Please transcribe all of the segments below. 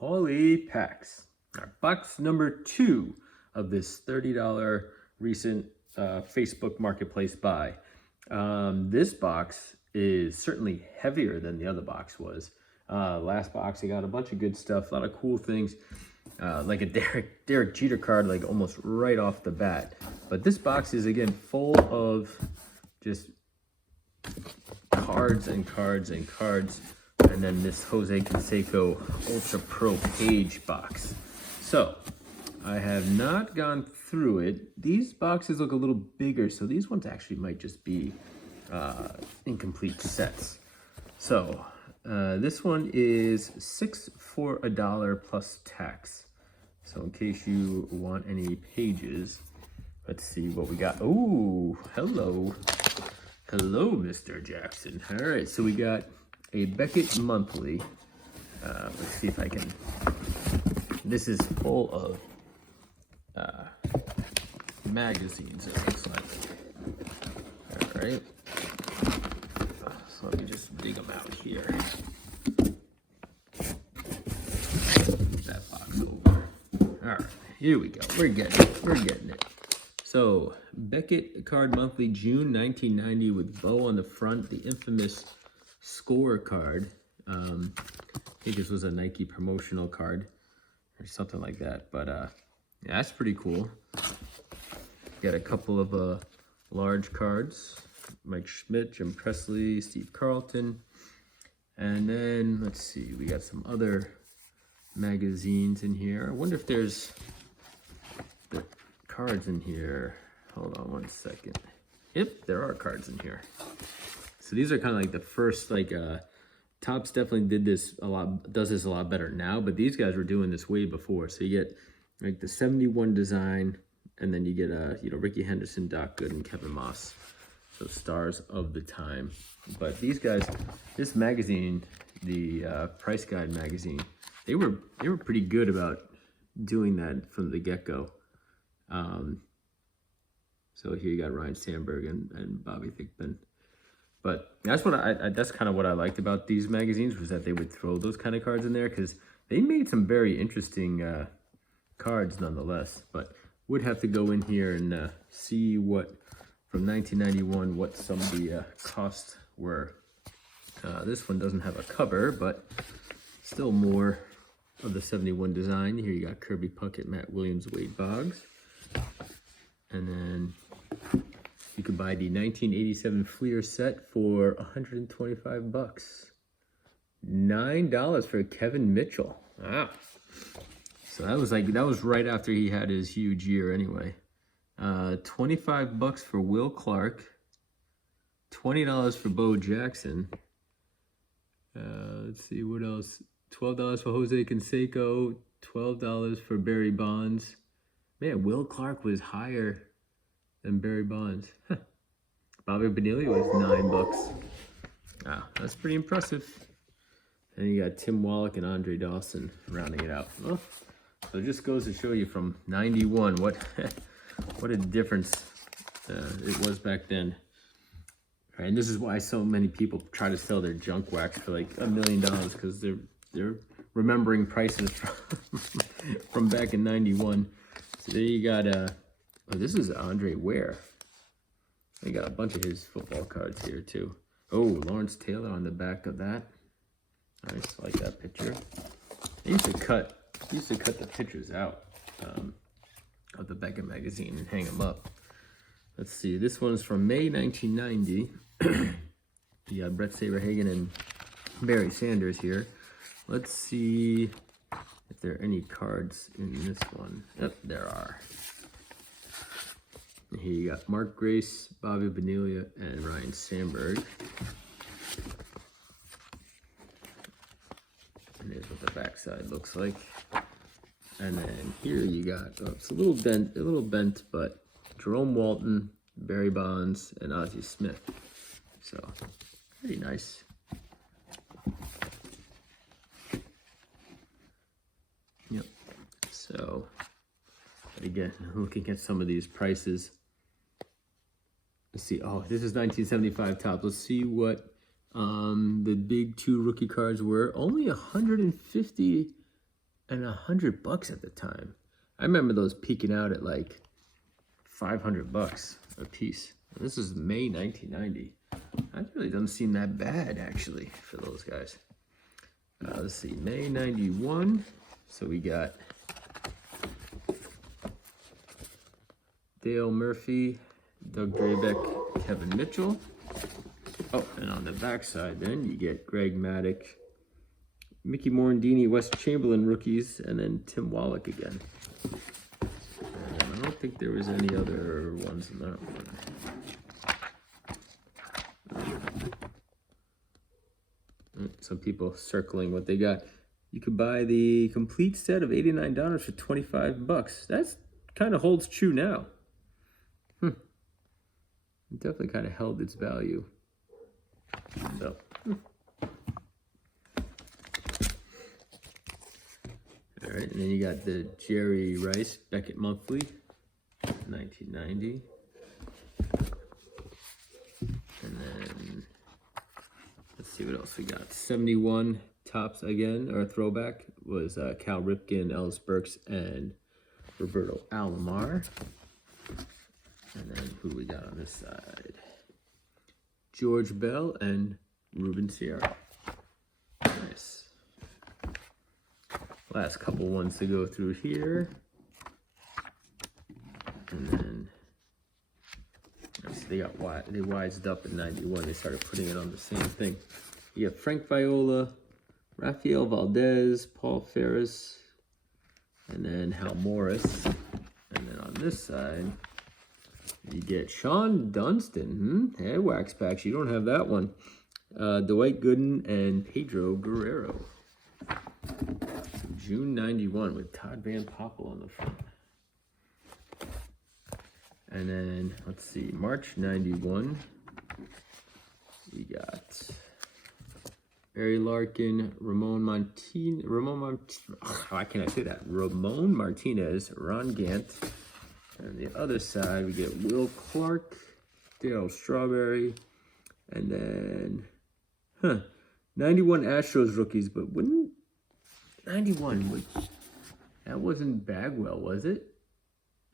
Holy packs. Our box number 2 of this $30 recent Facebook Marketplace buy. This box is certainly heavier than the other box was. Last box, I got a bunch of good stuff, a lot of cool things, like a Derek Jeter card, like almost right off the bat. But this box is, again, full of just cards and cards and cards. And then this Jose Canseco Ultra Pro Page box. So, I have not gone through it. These boxes look a little bigger, so these ones actually might just be incomplete sets. So, this one is $6 for $1 plus tax. So, in case you want any pages, let's see what we got. Oh, hello. Hello, Mr. Jackson. All right, so we got a Beckett Monthly. Let's see if I can. This is full of magazines, it looks like. All right. So let me just dig them out here. Move that box over. All right, here we go. We're getting it. We're getting it. So, Beckett Card Monthly, June 1990, with Bo on the front, the infamous Score card. I think this was a Nike promotional card or something like that, but yeah, that's pretty cool. Got a couple of large cards: Mike Schmidt, Jim Presley, Steve Carlton, and then let's see, we got some other magazines in here. I wonder if there's the cards in here. Hold on one second. Yep, there are cards in here. So these are kind of like the first, like, Topps definitely does this a lot better now, but these guys were doing this way before. So you get like the 71 design, and then you get Ricky Henderson, Doc Good, and Kevin Moss, so stars of the time. But these guys, this magazine, the Price Guide magazine, they were pretty good about doing that from the get-go. So here you got Ryan Sandberg and Bobby Thigpen. But that's what that's kind of what I liked about these magazines, was that they would throw those kind of cards in there, because they made some very interesting cards nonetheless. But would have to go in here and see what, from 1991, what some of the costs were. This one doesn't have a cover, but still more of the 71 design. Here you got Kirby Puckett, Matt Williams, Wade Boggs. And then you could buy the 1987 Fleer set for $125. $9 for Kevin Mitchell. Wow. So that was right after he had his huge year anyway. $25 for Will Clark. $20 for Bo Jackson. Let's see what else. $12 for Jose Canseco. $12 for Barry Bonds. Man, Will Clark was higher than Barry Bonds. Bobby Bonilla was $9. Wow, that's pretty impressive. And you got Tim Wallach and Andre Dawson rounding it out. Well, so it just goes to show you from 91 what a difference it was back then. And this is why so many people try to sell their junk wax for like $1 million, because they're remembering prices from back in 91. So there you got oh, this is Andre Ware. They got a bunch of his football cards here too. Oh, Lawrence Taylor on the back of that. Nice, I like that picture. They used to cut the pictures out of the Beckett magazine and hang them up. Let's see, this one's from May 1990. You got Brett Saberhagen and Barry Sanders here. Let's see if there are any cards in this one. Yep, there are. Here you got Mark Grace, Bobby Bonilla, and Ryan Sandberg. And here's what the backside looks like. And then here you got, oh, it's a little bent, but Jerome Walton, Barry Bonds, and Ozzie Smith. So, pretty nice. Yep. So, but again, looking at some of these prices. Let's see. Oh, this is 1975 Topps. Let's see what the big 2 rookie cards were. Only $150 and $100 at the time. I remember those peaking out at like $500 a piece. And this is May 1990. That really doesn't seem that bad actually for those guys. Let's see, May 91. So we got Dale Murphy, Doug Drabeck, Kevin Mitchell. Oh, and on the backside then you get Greg Maddux, Mickey Morandini, Wes Chamberlain rookies, and then Tim Wallach again. And I don't think there was any other ones in that one. Some people circling what they got. You could buy the complete set of $89 for $25. That's kind of holds true now. It definitely kind of held its value. So. All right, and then you got the Jerry Rice Beckett Monthly, 1990. And then, let's see what else we got. 71 Topps again, or throwback, was Cal Ripken, Ellis Burks, and Roberto Alomar. And then who we got on this side? George Bell and Ruben Sierra. Nice. Last couple ones to go through here. And then so they wised up in 91. They started putting it on the same thing. You have Frank Viola, Rafael Valdez, Paul Ferris, and then Hal Morris. And then on this side, you get Sean Dunston. Hey, Wax Packs, you don't have that one. Dwight Gooden and Pedro Guerrero. June 91 with Todd Van Poppel on the front. And then, let's see, March 91, we got Barry Larkin, Ramon Martinez, Ron Gant. And the other side, we get Will Clark, Dale Strawberry, and then, 91 Astros rookies, but wouldn't 91, that wasn't Bagwell, was it?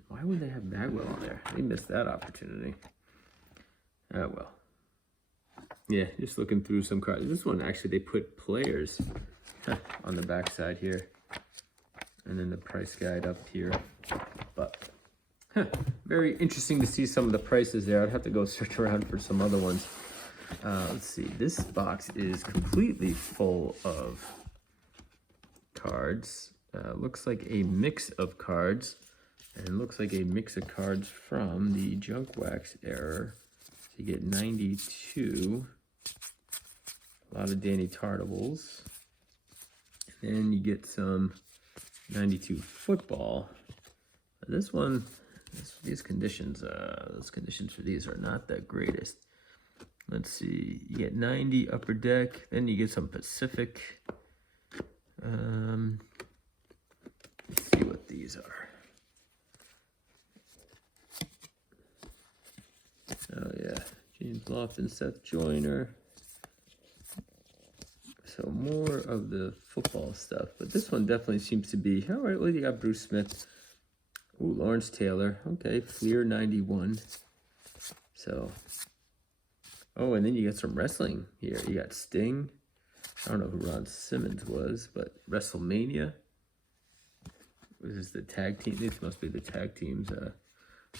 Why would they have Bagwell on there? They missed that opportunity. Oh, well. Yeah, just looking through some cards. This one, actually, they put players on the backside here. And then the price guide up here. But, very interesting to see some of the prices there. I'd have to go search around for some other ones. Let's see. This box is completely full of cards. Looks like a mix of cards. And it looks like a mix of cards from the Junk Wax era. So you get 92. A lot of Danny Tartables. And then you get some 92 football. This one, these conditions, those conditions for these are not the greatest. Let's see, you get 90 Upper Deck. Then you get some Pacific. Let's see what these are. Oh yeah, James Lofton, Seth Joyner. So more of the football stuff, but this one definitely seems to be, all right, well, you got Bruce Smith. Ooh, Lawrence Taylor. Okay, Fleer 91. So, oh, and then you get some wrestling here. You got Sting. I don't know who Ron Simmons was, but WrestleMania. This is the tag team. This must be the tag teams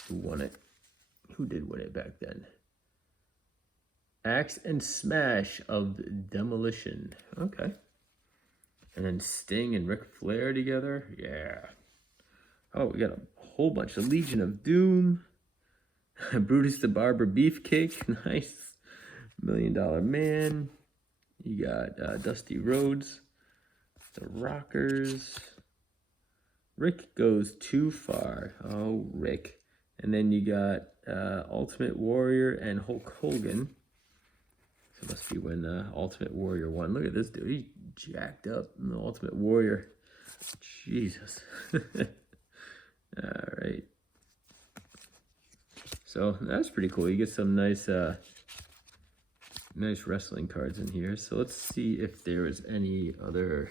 who won it. Who did win it back then? Axe and Smash of Demolition. Okay. And then Sting and Ric Flair together. Yeah. Oh, we got a whole bunch of Legion of Doom. Brutus the Barber Beefcake. Nice. $1 Million Man. You got Dusty Rhodes. The Rockers. Rick Goes Too Far. Oh, Rick. And then you got Ultimate Warrior and Hulk Hogan. So it must be when Ultimate Warrior won. Look at this dude. He's jacked up in the Ultimate Warrior. Jesus. All right. So that's pretty cool. You get some nice nice wrestling cards in here. So let's see if there is any other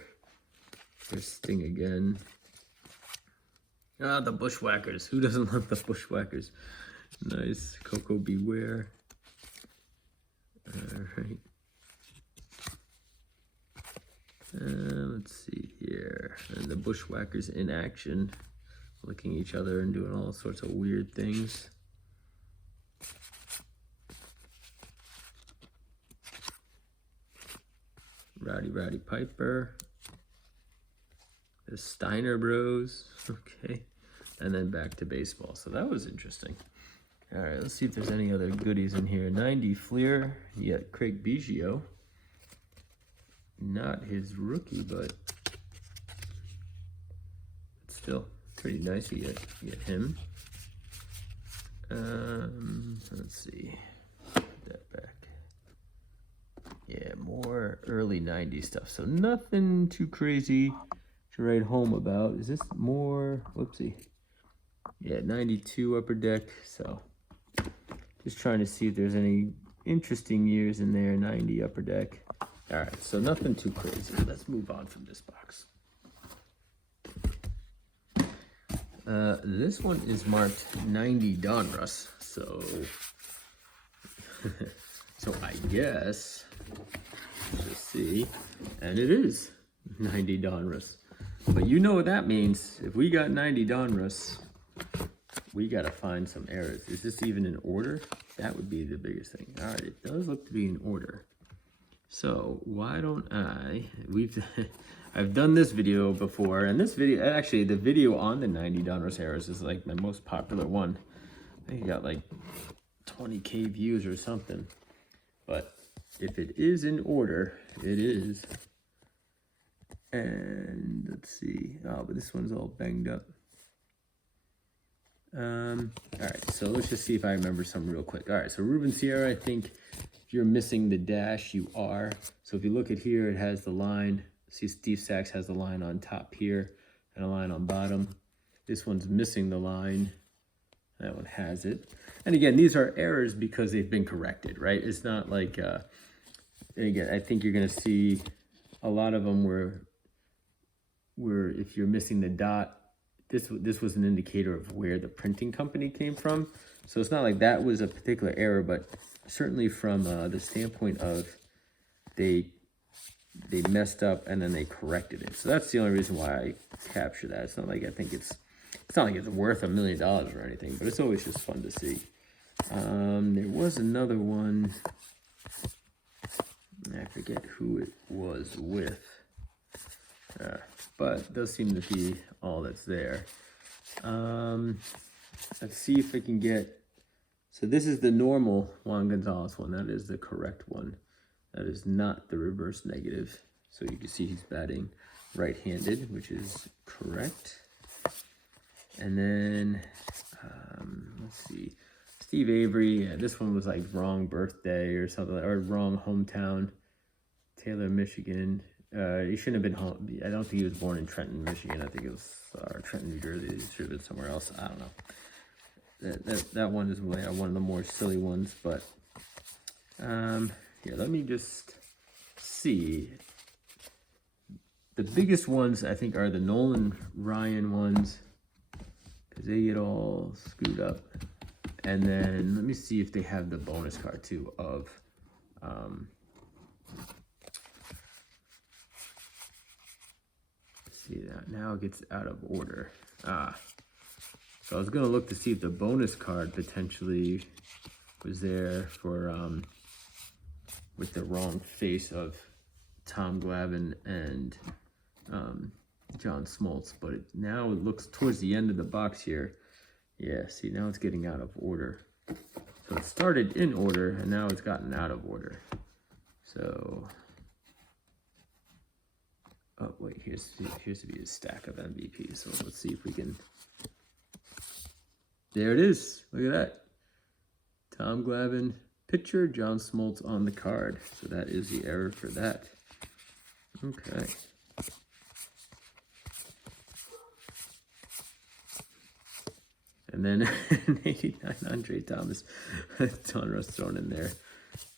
There's Sting again. Ah, the Bushwhackers. Who doesn't love the Bushwhackers? Nice. Coco Beware. All right. Let's see here. And the Bushwhackers in action, licking each other and doing all sorts of weird things. Rowdy Piper. The Steiner Bros. Okay. And then back to baseball. So that was interesting. All right, let's see if there's any other goodies in here. 90 Fleer. You got Craig Biggio. Not his rookie, but still pretty nice. You get him. Let's see. Put that back. Yeah, more early 90s stuff. So nothing too crazy to write home about. Is this more? Whoopsie. Yeah, 92 Upper Deck. So just trying to see if there's any interesting years in there. 90 Upper Deck. All right, so nothing too crazy. Let's move on from this box. This one is marked 90 Donruss. So, so I guess, let's see, and it is 90 Donruss. But you know what that means. If we got 90 Donruss, we got to find some errors. Is this even in order? That would be the biggest thing. All right, it does look to be in order. So why don't I've done this video before, and this video, actually the video on the 90 Donruss errors is like my most popular one. I think it got like 20K views or something. But if it is in order, it is. And let's see. Oh, but this one's all banged up. All right, so let's just see if I remember some real quick. All right, so Ruben Sierra, I think if you're missing the dash, you are. So if you look at here, it has the line. See, Steve Sax has the line on top here and a line on bottom. This one's missing the line. That one has it. And again, these are errors because they've been corrected, right? It's not like, and again, I think you're gonna see a lot of them where if you're missing the dot, this was an indicator of where the printing company came from. So it's not like that was a particular error, but certainly from the standpoint of they messed up and then they corrected it. So that's the only reason why I capture that. It's not like I think it's not like it's worth $1 million or anything, but it's always just fun to see. There was another one. I forget who it was with. But it does seem to be all that's there. Let's see if I can get, so this is the normal Juan Gonzalez one. That is the correct one. That is not the reverse negative. So you can see he's batting right-handed, which is correct. And then, let's see, Steve Avery. Yeah, this one was like wrong birthday or something, or wrong hometown. Taylor, Michigan. He shouldn't have been home. I don't think he was born in Trenton, Michigan. I think it was Trenton, New Jersey. He should have been somewhere else. I don't know. That one is one of the more silly ones. But yeah, let me just see. The biggest ones I think are the Nolan Ryan ones because they get all screwed up. And then let me see if they have the bonus card too of. See that now it gets out of order. So I was gonna look to see if the bonus card potentially was there for with the wrong face of Tom Glavine and John Smoltz, but now it looks towards the end of the box here. Yeah, see now it's getting out of order. So it started in order and now it's gotten out of order. So. Oh wait, here's to be a stack of MVPs. So let's see if we can. There it is. Look at that. Tom Glavine pitcher, John Smoltz on the card. So that is the error for that. Okay. And then 89 Andre Thomas, Donruss thrown in there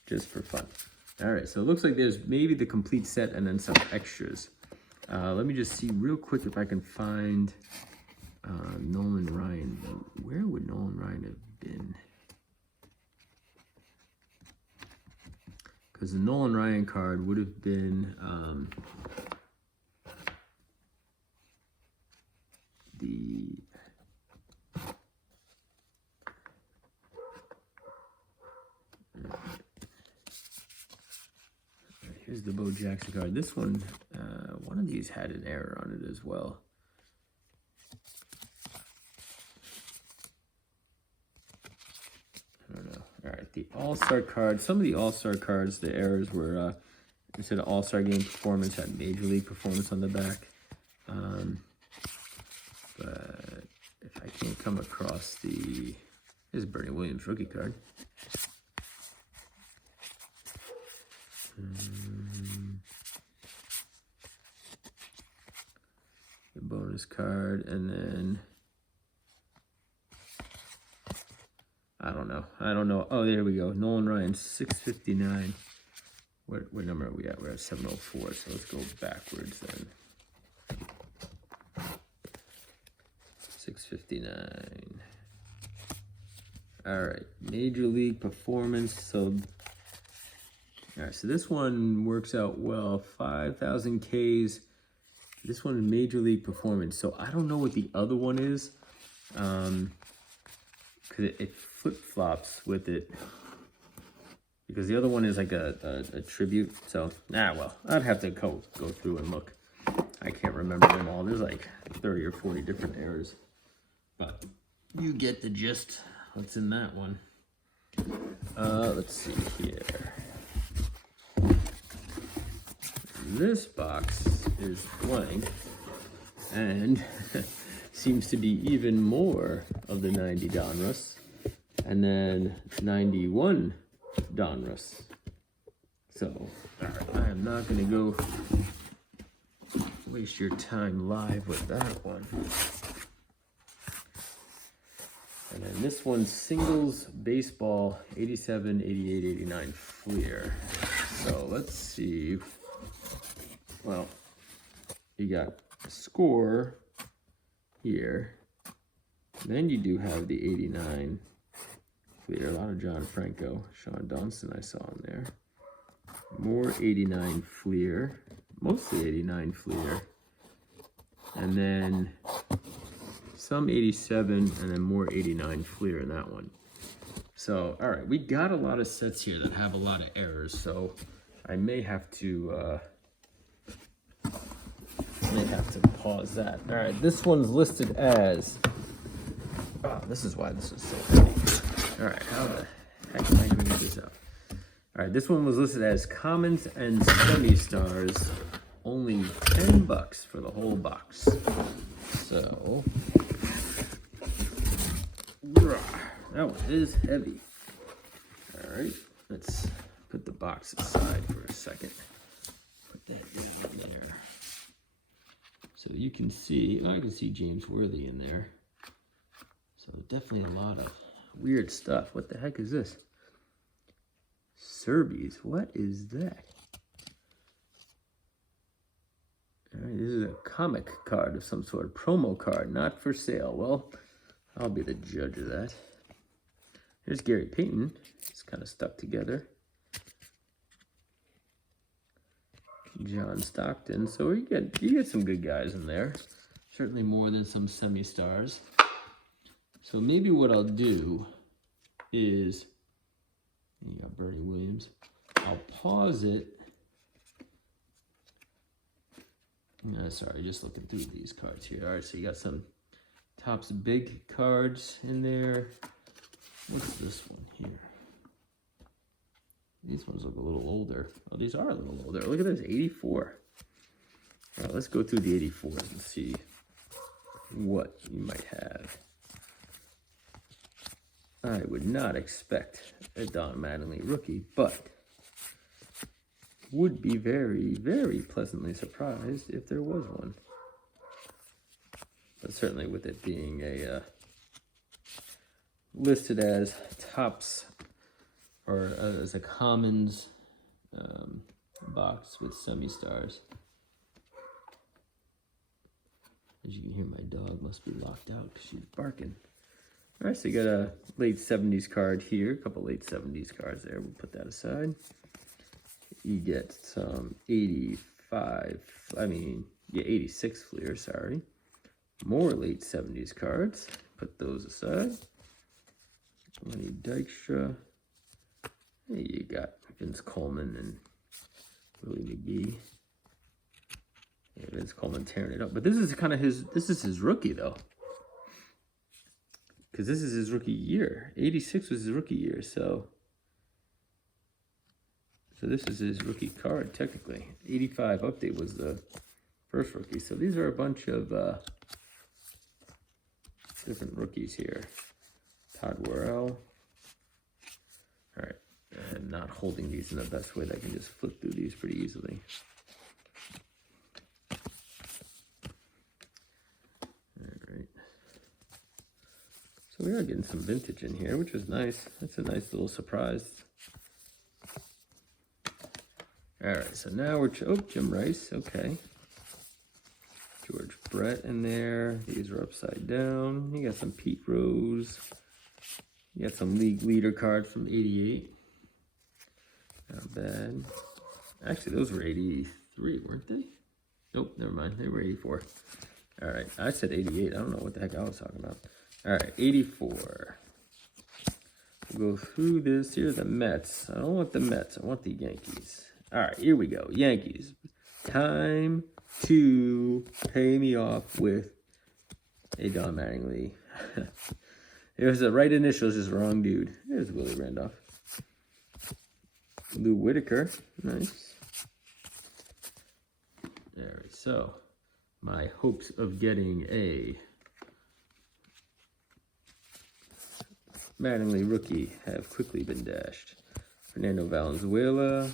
just for fun. All right, so it looks like there's maybe the complete set and then some extras. Let me just see real quick if I can find Nolan Ryan. Where would Nolan Ryan have been? Because the Nolan Ryan card would have been the here's the Bo Jackson card. This one of these had an error on it as well. I don't know. All right, the All-Star card. Some of the All-Star cards, the errors were instead of All-Star Game Performance, had Major League Performance on the back. But if I can't come across the, here's Bernie Williams rookie card. The bonus card, and then I don't know. Oh, there we go. Nolan Ryan, 659. What number are we at? We're at 704. So let's go backwards then. 659. All right, Major League Performance. So, all right, so this one works out well. 5,000 Ks. This one is Major League Performance. So I don't know what the other one is, because it flip-flops with it. Because the other one is like a tribute. So, well, I'd have to go through and look. I can't remember them all. There's like 30 or 40 different errors. But you get the gist. What's in that one? Let's see here. This box is blank and seems to be even more of the 90 Donruss, and then 91 Donruss. So, all right, I am not going to go waste your time live with that one. And then this one's Singles Baseball 87, 88, 89 Fleer. So let's see. Well, you got a score here. And then you do have the 89 Fleer. A lot of John Franco. Sean Donson I saw in there. More 89 Fleer. Mostly 89 Fleer. And then some 87, and then more 89 Fleer in that one. So, all right, we got a lot of sets here that have a lot of errors, so I may have to pause that. All right, this one's listed as, oh, this is why this is so funny. All right, how the heck am I going to get this out? All right, this one was listed as Commons and Semi-Stars, only $10 for the whole box. So, that one is heavy. All right, let's put the box aside for a second. Put that down there. So you can see, I can see James Worthy in there. So definitely a lot of weird stuff. What the heck is this? Serbies, what is that? All right, this is a comic card of some sort, promo card, not for sale. Well, I'll be the judge of that. Here's Gary Payton. It's kind of stuck together. John Stockton. So you get some good guys in there. Certainly more than some semi-stars. So maybe what I'll do is, you got Bernie Williams. I'll pause it. Sorry, just looking through these cards here. All right, so you got some Topps big cards in there. What's this one here? These ones look a little older. Oh, these are a little older. Look at this, 84. All right, let's go through the 84s and see what you might have. I would not expect a Don Mattingly rookie, but would be very, very pleasantly surprised if there was one. But certainly with it being a listed as Topps or as a Commons box with semi-stars. As you can hear, my dog must be locked out because she's barking. All right, so you got a late 70s card here, a couple late 70s cards there. We'll put that aside. You get some 86 Fleer, sorry. More late 70s cards. Put those aside. Lenny Dykstra. There you got Vince Coleman and Willie McGee. Yeah, Vince Coleman tearing it up. But this is kind of his rookie, though. Because this is his rookie year. 86 was his rookie year, so this is his rookie card, technically. 85 update was the first rookie. So these are a bunch of different rookies here. Todd Worrell. All right. I'm not holding these in the best way that I can just flip through these pretty easily. So we are getting some vintage in here, which is nice. That's a nice little surprise. All right, so now we're, Jim Rice, okay. George Brett in there. These are upside down. You got some Pete Rose. You got some league leader cards from 88. Not bad. Actually, those were 83, weren't they? Nope, never mind. They were 84. All right, I said 88. I don't know what the heck I was talking about. All right, 84. We'll go through this. Here are the Mets. I don't want the Mets. I want the Yankees. All right, here we go. Yankees. Time to pay me off with a Don Mattingly. It was the right initials, just wrong dude. There's Willie Randolph. Lou Whitaker. Nice. All right, so my hopes of getting a Mattingly rookie have quickly been dashed. Fernando Valenzuela.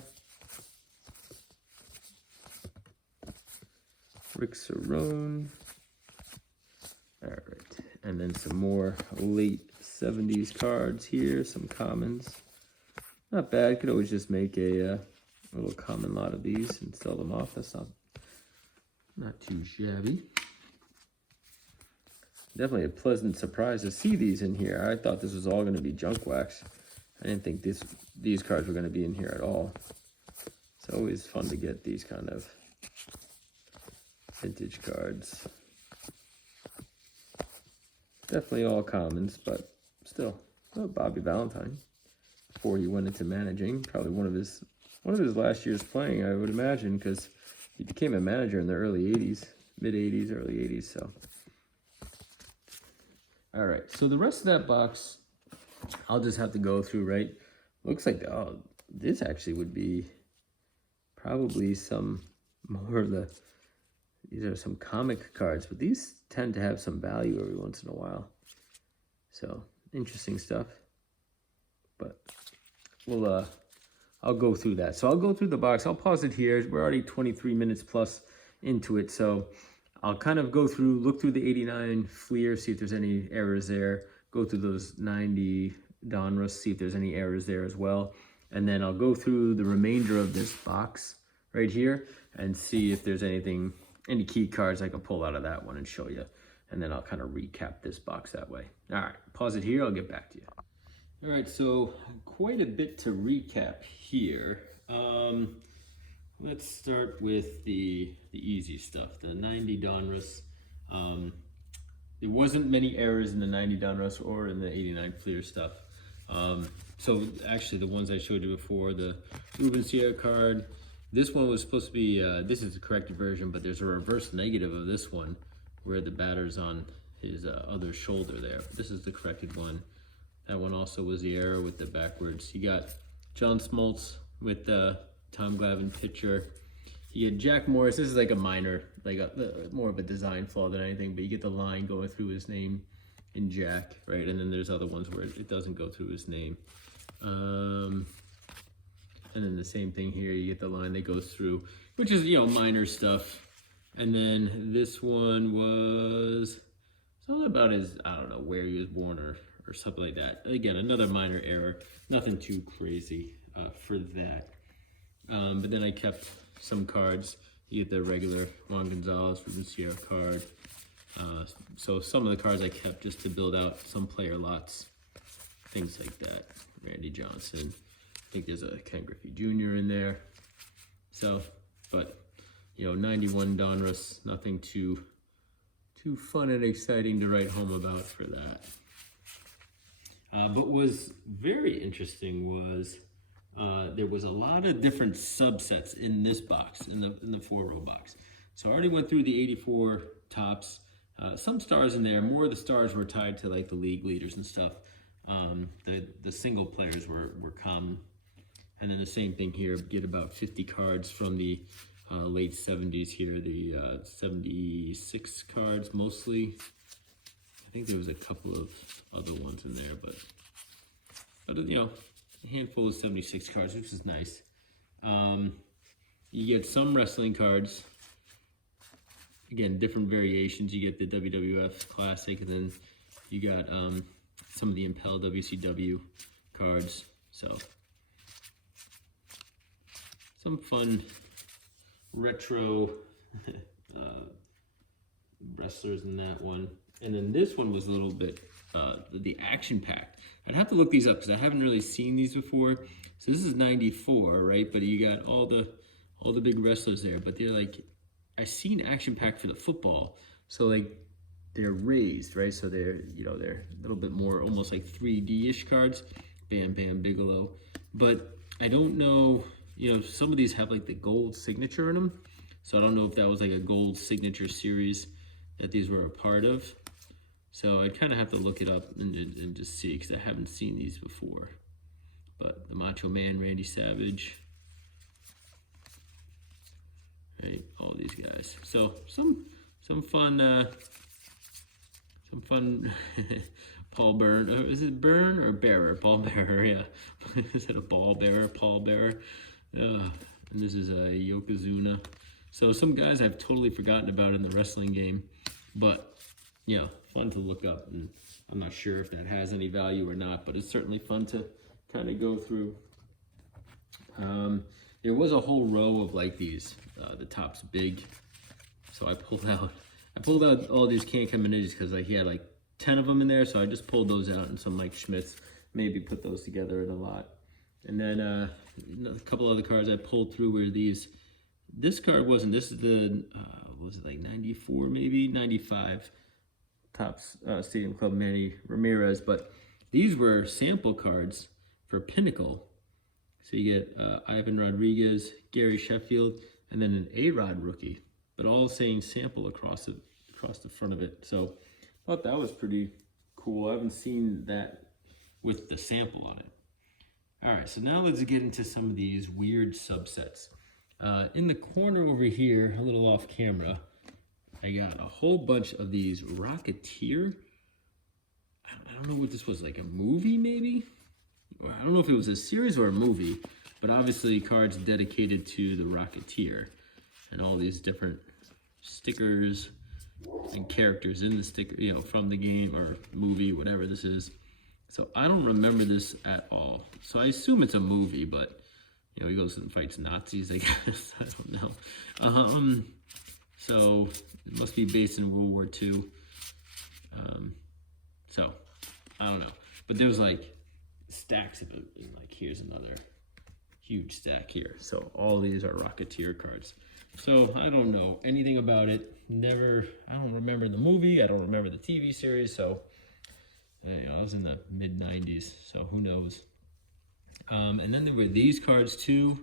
Rick Cerrone. All right. And then some more late 70s cards here. Some commons. Not bad. Could always just make a little common lot of these and sell them off. That's not too shabby. Definitely a pleasant surprise to see these in here. I thought this was all going to be junk wax. I didn't think these cards were going to be in here at all. It's always fun to get these kind of vintage cards. Definitely all commons, but still. Oh, Bobby Valentine. Before he went into managing, probably one of his last years playing, I would imagine, because he became a manager in the early 80s, mid 80s, early 80s. So. All right, so the rest of that box, I'll just have to go through, right? Looks like, this actually would be probably some more of these are some comic cards, but these tend to have some value every once in a while. So, interesting stuff. But I'll go through that. So I'll go through the box. I'll pause it here. We're already 23 minutes plus into it, so I'll kind of go through, look through the 89 Fleer, see if there's any errors there. Go through those 90 Donruss, see if there's any errors there as well. And then I'll go through the remainder of this box right here and see if there's any key cards I can pull out of that one and show you. And then I'll kind of recap this box that way. All right, pause it here. I'll get back to you. All right, so quite a bit to recap here. Let's start with the easy stuff, the 90 Donruss. There wasn't many errors in the 90 Donruss or in the 89 Fleer stuff. So actually the ones I showed you before, the Ruben Sierra card, this one was supposed to be, this is the corrected version, but there's a reverse negative of this one where the batter's on his other shoulder there. But this is the corrected one. That one also was the error with the backwards. You got John Smoltz with the Tom Glavine pitcher. You get Jack Morris. This is like a minor, like more of a design flaw than anything, but you get the line going through his name in Jack, right? And then there's other ones where it doesn't go through his name. And then the same thing here, you get the line that goes through, which is, minor stuff. And then this one was something about his, I don't know, where he was born or something like that. Again, another minor error, nothing too crazy for that. But then I kept some cards. You get the regular Juan Gonzalez, Ruben Sierra card. So some of the cards I kept just to build out some player lots, things like that. Randy Johnson. I think there's a Ken Griffey Jr. in there. So, but, you know, 91 Donruss, nothing too fun and exciting to write home about for that. But was very interesting was there was a lot of different subsets in this box, in the 4-row box. So I already went through the 84 tops. Some stars in there. More of the stars were tied to like the league leaders and stuff. The single players were common. And then the same thing here. Get about 50 cards from the late 70s here. The 76 cards mostly. I think there was a couple of other ones in there, but you know, a handful of 76 cards, which is nice. You get some wrestling cards. Again, different variations. You get the WWF Classic, and then you got some of the Impel WCW cards. So some fun retro wrestlers in that one. And then this one was a little bit the action packed. I'd have to look these up because I haven't really seen these before. So this is 94, right? But you got all the big wrestlers there. But they're like, I've seen action packed for the football. So like they're raised, right? So they're, you know, they're a little bit more almost like 3D-ish cards. Bam Bam Bigelow. But I don't know, you know, some of these have like the gold signature in them. So I don't know if that was like a gold signature series that these were a part of. So I'd kind of have to look it up and just see, because I haven't seen these before. But the Macho Man, Randy Savage, right? All these guys. So some fun Paul Byrne. Is it Byrne or Bearer? Paul Bearer, yeah. Is it a ball bearer? Paul Bearer. And this is a Yokozuna. So some guys I've totally forgotten about in the wrestling game, but you know, fun to look up, and I'm not sure if that has any value or not, but it's certainly fun to kind of go through. There was a whole row of like these, the Topps Big, so I pulled out all these Can't Come Ninjas because like he had like 10 of them in there, so I just pulled those out, and some Mike Schmitz, maybe put those together in a lot. And then a couple other cards I pulled through were these. This card wasn't. This is the was it like 94 maybe 95 Topps Stadium Club Manny Ramirez, but these were sample cards for Pinnacle. So you get Ivan Rodriguez, Gary Sheffield, and then an A-Rod rookie, but all saying sample across the front of it. So I thought that was pretty cool. I haven't seen that with the sample on it. All right, so now let's get into some of these weird subsets. In the corner over here, a little off camera, I got a whole bunch of these Rocketeer. I don't know what this was, like a movie maybe? Or I don't know if it was a series or a movie, but obviously cards dedicated to the Rocketeer, and all these different stickers and characters in the sticker, you know, from the game or movie, whatever this is. So I don't remember this at all. So I assume it's a movie, but you know, he goes and fights Nazis, I guess. I don't know. So it must be based in World War II. So I don't know. But there's like stacks of it. And like here's another huge stack here. So all these are Rocketeer cards. So I don't know anything about it. I don't remember the movie. I don't remember the TV series. So you know, I was in the mid 90s. So who knows? And then there were these cards too.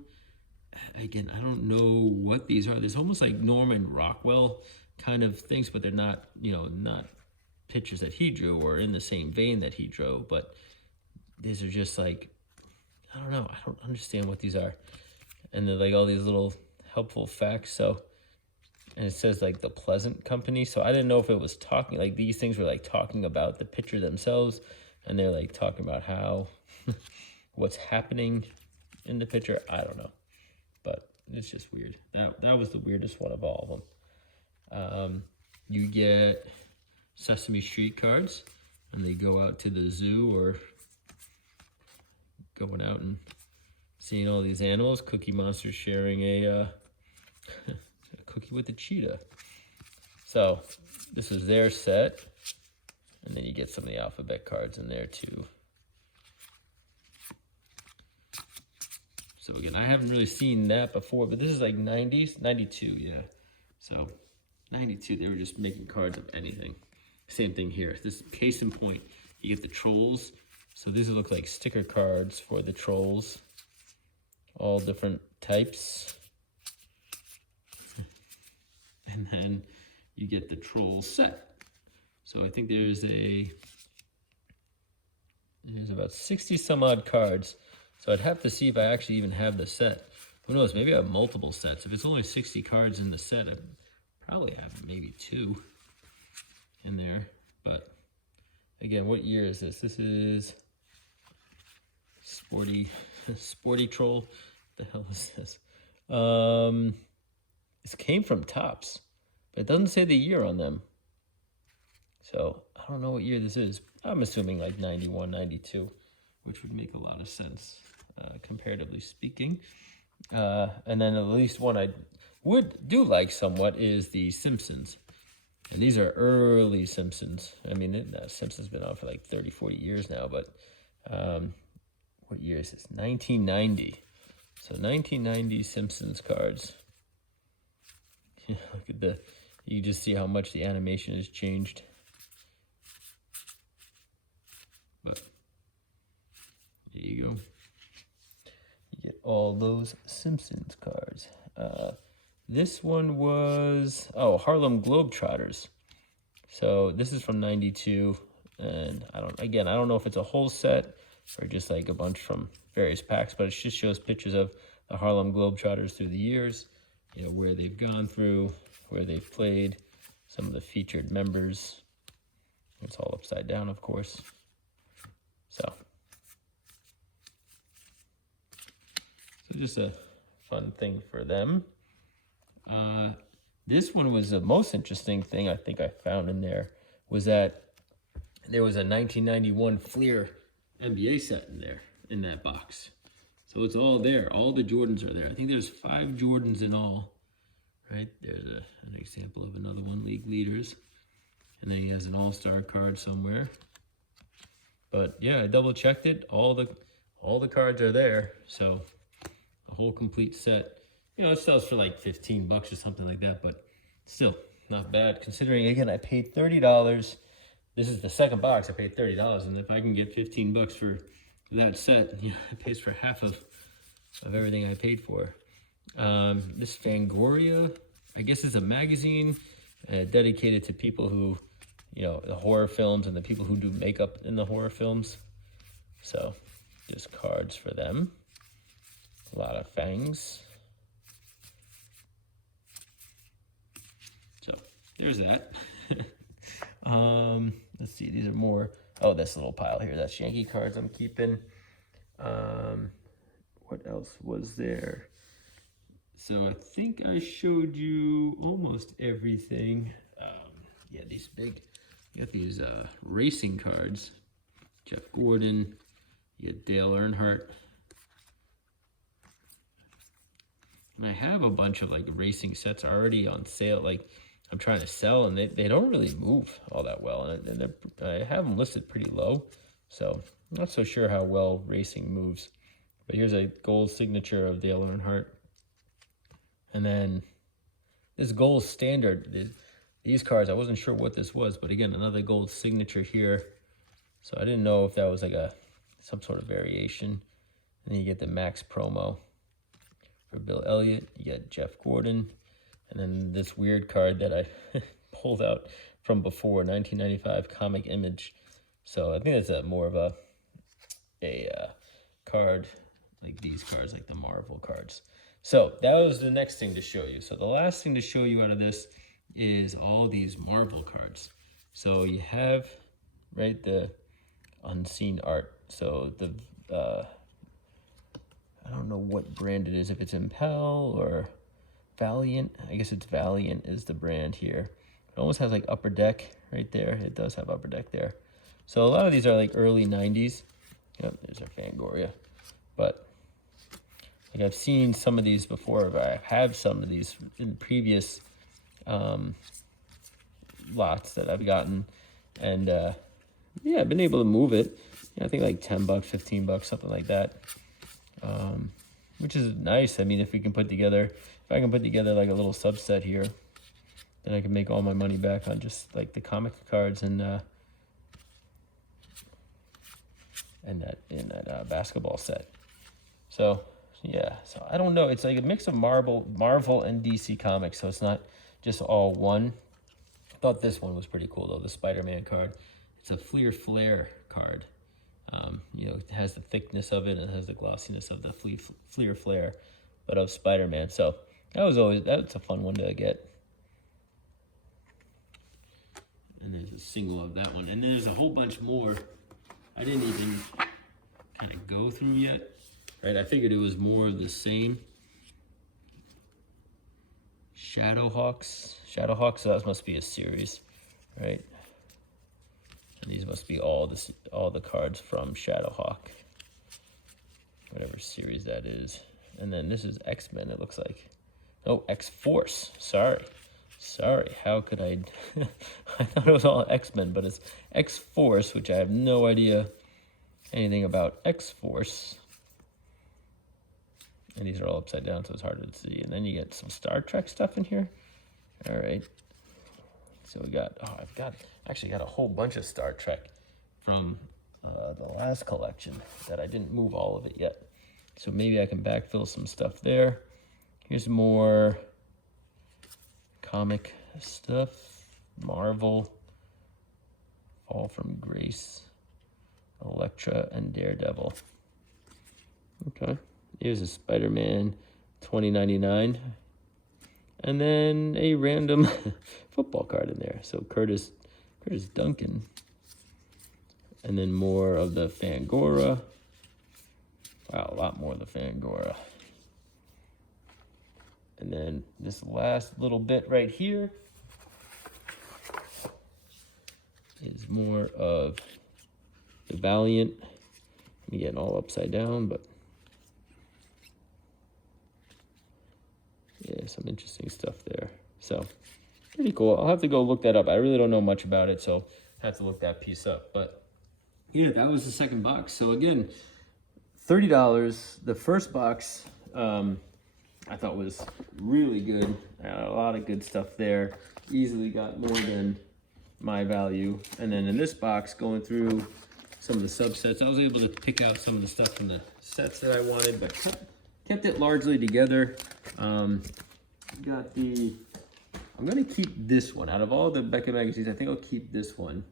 Again, I don't know what these are. There's almost like Norman Rockwell kind of things, but they're not, you know, not pictures that he drew or in the same vein that he drew. But these are just like, I don't know. I don't understand what these are. And they're like all these little helpful facts. So, and it says like the Pleasant Company. So I didn't know if it was talking, like these things were like talking about the picture themselves. And they're like talking about how, what's happening in the picture. I don't know. But it's just weird. That was the weirdest one of all of them. You get Sesame Street cards, and they go out to the zoo or going out and seeing all these animals. Cookie Monster sharing a cookie with a cheetah. So this is their set. And then you get some of the alphabet cards in there too. So again, I haven't really seen that before, but this is like 90s, 92, yeah. So 92, they were just making cards of anything. Same thing here. This case in point, you get the trolls. So these look like sticker cards for the trolls. All different types. And then you get the troll set. So I think there's about 60 some odd cards. So I'd have to see if I actually even have the set. Who knows, maybe I have multiple sets. If it's only 60 cards in the set, I probably have maybe 2 in there. But again, what year is this? This is Sporty Troll. What the hell is this? This came from Topps, but it doesn't say the year on them. So I don't know what year this is. I'm assuming like 91, 92, which would make a lot of sense, comparatively speaking. And then at least one I do like somewhat is the Simpsons. And these are early Simpsons. I mean, Simpsons been on for like 30, 40 years now, but what year is this? 1990. So 1990 Simpsons cards. Look at you just see how much the animation has changed. But there you go. You get all those Simpsons cards. This one was, Harlem Globetrotters. So this is from 92. And I don't know if it's a whole set or just like a bunch from various packs, but it just shows pictures of the Harlem Globetrotters through the years. You know, where they've gone through, where they've played, some of the featured members. It's all upside down, of course. So just a fun thing for them. This one was the most interesting thing I think I found in there, was that there was a 1991 Fleer NBA set in there, in that box. So it's all there. All the Jordans are there. I think there's 5 Jordans in all. Right? There's an example of another one, League Leaders. And then he has an all-star card somewhere. But yeah, I double checked it. All the cards are there. So a whole complete set. You know, it sells for like $15 or something like that, but still not bad considering, again, I paid $30. This is the second box. I paid $30, and if I can get $15 for that set, you know, it pays for half of everything I paid for. This Fangoria, I guess, is a magazine dedicated to people who, you know, the horror films and the people who do makeup in the horror films. So just cards for them. A lot of fangs. So there's that. Let's see, these are more. Oh, this little pile here, that's Yankee cards I'm keeping. What else was there? So I think I showed you almost everything. Yeah, these big, you got these racing cards. Jeff Gordon, you got Dale Earnhardt. And I have a bunch of like racing sets already on sale. Like I'm trying to sell, and they don't really move all that well. And I have them listed pretty low. So I'm not so sure how well racing moves. But here's a gold signature of Dale Earnhardt. And then this gold standard, these cards, I wasn't sure what this was, but again, another gold signature here. So I didn't know if that was like some sort of variation. And then you get the Max promo for Bill Elliott. You get Jeff Gordon. And then this weird card that I pulled out from before, 1995 Comic Image. So I think it's more of a card like these cards, like the Marvel cards. So that was the next thing to show you. So the last thing to show you out of this is all these Marvel cards. So you have, right, the unseen art. So the, I don't know what brand it is, if it's Impel or Valiant. I guess it's Valiant is the brand here. It almost has like Upper Deck right there. It does have Upper Deck there. So a lot of these are like early 90s. Yep, there's our Fangoria. But like I've seen some of these before, but I have some of these in previous lots that I've gotten, and yeah, I've been able to move it. I think like $10, $15, something like that, which is nice. I mean, if I can put together like a little subset here, then I can make all my money back on just like the comic cards and that basketball set. So yeah, so I don't know. It's like a mix of Marvel and DC Comics, so it's not just all one. I thought this one was pretty cool though, the Spider-Man card. It's a Fleer Flare card. You know, it has the thickness of it and it has the glossiness of the Fleer Flare, but of Spider-Man. So that's a fun one to get. And there's a single of that one, and there's a whole bunch more I didn't even kind of go through yet. Right, I figured it was more of the same. Shadowhawks, that must be a series, right? And these must be all the cards from Shadowhawk, whatever series that is. And then this is X-Men, it looks like. Oh, X-Force, sorry. How could I? I thought it was all X-Men, but it's X-Force, which I have no idea anything about X-Force. And these are all upside down, so it's harder to see. And then you get some Star Trek stuff in here. All right. So we got, I've actually got a whole bunch of Star Trek from the last collection that I didn't move all of it yet. So maybe I can backfill some stuff there. Here's more comic stuff. Marvel, Fall from Grace, Elektra, and Daredevil. Okay. Here's a Spider-Man 2099. And then a random football card in there. So Curtis Duncan. And then more of the Fangora. Wow, a lot more of the Fangora. And then this last little bit right here is more of the Valiant. I'm getting all upside down, but yeah, some interesting stuff there. So pretty cool. I'll have to go look that up. I really don't know much about it, so I have to look that piece up. But yeah, that was the second box. So again, $30. The first box I thought was really good. A lot of good stuff there. Easily got more than my value. And then in this box, going through some of the subsets, I was able to pick out some of the stuff from the sets that I wanted, but kept it largely together. Got the, I'm gonna keep this one. Out of all the Beckett magazines, I think I'll keep this one.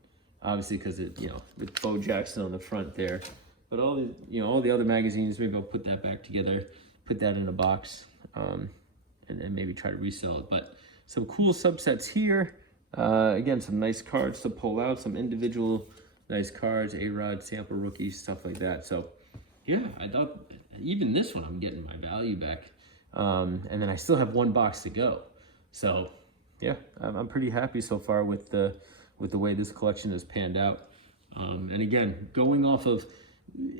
Obviously, because it, you know, with Bo Jackson on the front there. But all the, you know, all the other magazines, maybe I'll put that back together, put that in a box, and then maybe try to resell it. But some cool subsets here. Again, some nice cards to pull out, some individual nice cards, A-Rod, sample rookies, stuff like that. So yeah, I thought even this one, I'm getting my value back. And then I still have one box to go. So yeah, I'm pretty happy so far with the way this collection has panned out. And again, going off of,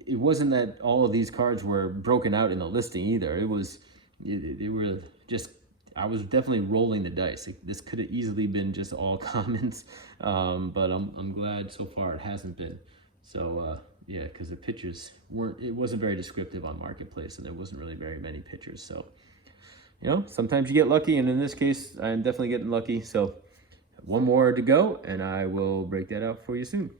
it wasn't that all of these cards were broken out in the listing either. It was, they were just, I was definitely rolling the dice. This could have easily been just all commons, but I'm glad so far it hasn't been. So yeah, because the pictures it wasn't very descriptive on Marketplace, and there wasn't really very many pictures. So, you know, sometimes you get lucky, and in this case, I'm definitely getting lucky. So one more to go, and I will break that out for you soon.